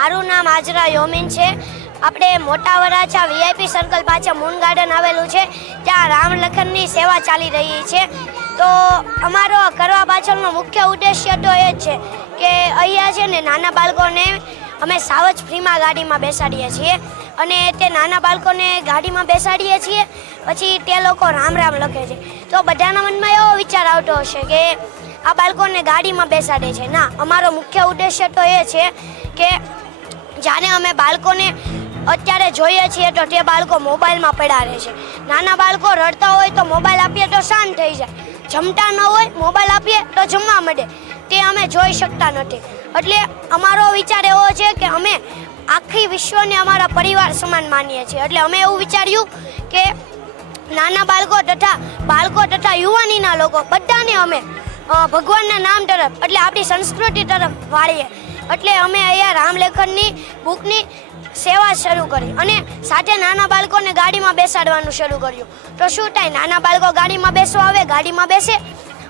હાજરા યોમિન છે. આપણે મોટા વરાછા વીઆઈપી સર્કલ પાછળ મૂન ગાર્ડન આવેલું છે. ત્યાં રામ લખનની સેવા ચાલી રહી છે. તો અમારો કરવા પાછળનો મુખ્ય ઉદ્દેશ્ય તો એ જ છે કે અહીંયા છે ને નાના બાળકોને અમે સાવજ ફ્રીમાં ગાડીમાં બેસાડીએ છીએ. અને તે નાના બાળકોને ગાડીમાં બેસાડીએ છીએ. પછી તે લોકો રામ રામ લખે છે. તો બધાના મનમાં એવો વિચાર આવતો હશે કે આ બાળકોને ગાડીમાં બેસાડે છે. ના, અમારો મુખ્ય ઉદ્દેશ્ય તો એ છે કે જ્યારે અમે બાળકોને અત્યારે જોઈએ છીએ તો તે બાળકો મોબાઈલમાં પડ્યા રહે છે. નાના બાળકો રડતા હોય તો મોબાઈલ આપીએ તો શાંત થઈ જાય. જમતા ન હોય, મોબાઈલ આપીએ તો જમવા મળે તે અમે જોઈ શકતા નથી. એટલે અમારો વિચાર એવો છે કે અમે આખી વિશ્વને અમારા પરિવાર સમાન માનીએ છીએ. એટલે અમે એવું વિચાર્યું કે નાના બાળકો તથા બાળકો તથા યુવાનીના લોકો બધાને અમે ભગવાનના નામ તરફ, એટલે આપણી સંસ્કૃતિ તરફ વાળીએ. એટલે અમે અહીંયા રામલેખનની બુકની સેવા શરૂ કરી અને સાથે નાના બાળકોને ગાડીમાં બેસાડવાનું શરૂ કર્યું. તો શું થાય? નાના બાળકો ગાડીમાં બેસવા આવે, ગાડીમાં બેસે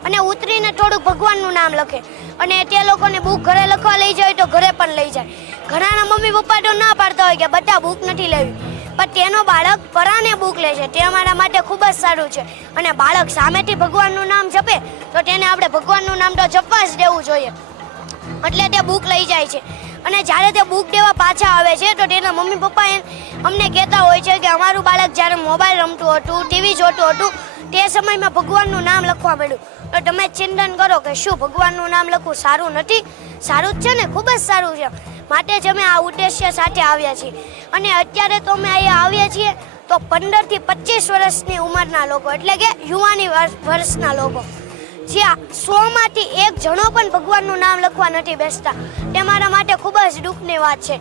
અને ઉતરીને થોડુંક ભગવાનનું નામ લખે. અને તે લોકોને બુક ઘરે લખવા લઈ જાય તો ઘરે પણ લઈ જાય. ઘણાના મમ્મી પપ્પા તો ના પાડતા હોય કે બધા બુક નથી લેવી. પણ તેનો બાળક પરાને બુક લે છે. તે અમારા માટે ખૂબ જ સારું છે. અને બાળક સામેથી ભગવાનનું નામ જપે તો તેને આપણે ભગવાનનું નામ તો જપવા જ દેવું જોઈએ. એટલે તે બુક લઈ જાય છે. અને જ્યારે તે બુક દેવા પાછા આવે છે, તો તેના મમ્મી પપ્પા અમને કહેતા હોય છે કે અમારું બાળક જ્યારે મોબાઈલ રમતું હતું ટીવી જોતું હતું, તે સમયમાં ભગવાનનું નામ લખવા પડ્યું તો તમે ચિંતન કરો કે શું ભગવાનનું નામ લખવું સારું નથી? સારું જ છે ને? ખૂબ જ સારું છે. માટે જ અમે આ ઉદ્દેશ્ય સાથે આવ્યા છીએ. અને અત્યારે તો અમે અહીંયા આવ્યા છીએ, તો પંદરથી પચીસ વર્ષની ઉંમરના લોકો, એટલે કે યુવાની વર્ષના લોકો. જ્યાં સોમાંથી એક જણો પણ ભગવાનનું નામ લખવા નથી બેસતા. તે મારા માટે ખૂબ જ દુઃખની વાત છે.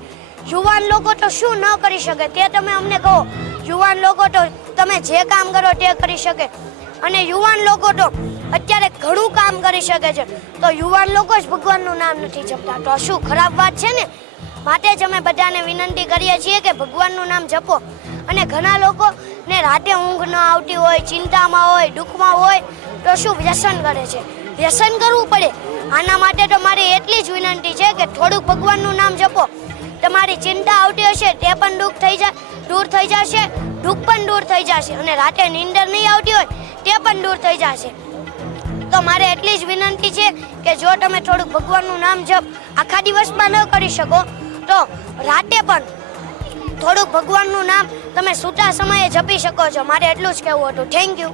યુવાન લોકો તો શું ન કરી શકે? તે તમે અમને કહો. યુવાન લોકો તો તમે જે કામ કરો તે કરી શકે. અને યુવાન લોકો તો અત્યારે ઘણું કામ કરી શકે છે. તો યુવાન લોકો જ ભગવાનનું નામ નથી જપતા. તો શું ખરાબ વાત છે ને? માટે જ અમે બધાને વિનંતી કરીએ છીએ કે ભગવાનનું નામ જપો. અને ઘણા લોકોને રાતે ઊંઘ ન આવતી હોય, ચિંતામાં હોય, દુઃખમાં હોય તો શું વ્યસન કરે છે. વ્યસન કરવું પડે. આના માટે તો મારી એટલી જ વિનંતી છે કે થોડુંક ભગવાનનું નામ જપો. તમારી ચિંતા આવતી હશે, તે પણ દુઃખ થઈ જાય દૂર થઈ જશે, દુઃખ પણ દૂર થઈ જશે અને રાતે નીંદર નહીં આવતી હોય, તે પણ દૂર થઈ જશે. તો મારે એટલી જ વિનંતી છે કે જો તમે થોડુંક ભગવાનનું નામ જપ, આખા દિવસમાં ન કરી શકો, તો રાતે પણ થોડુંક ભગવાનનું નામ તમે સૂતા સમયે જપી શકો છો. મારે એટલું જ કહેવું હતું. Thank you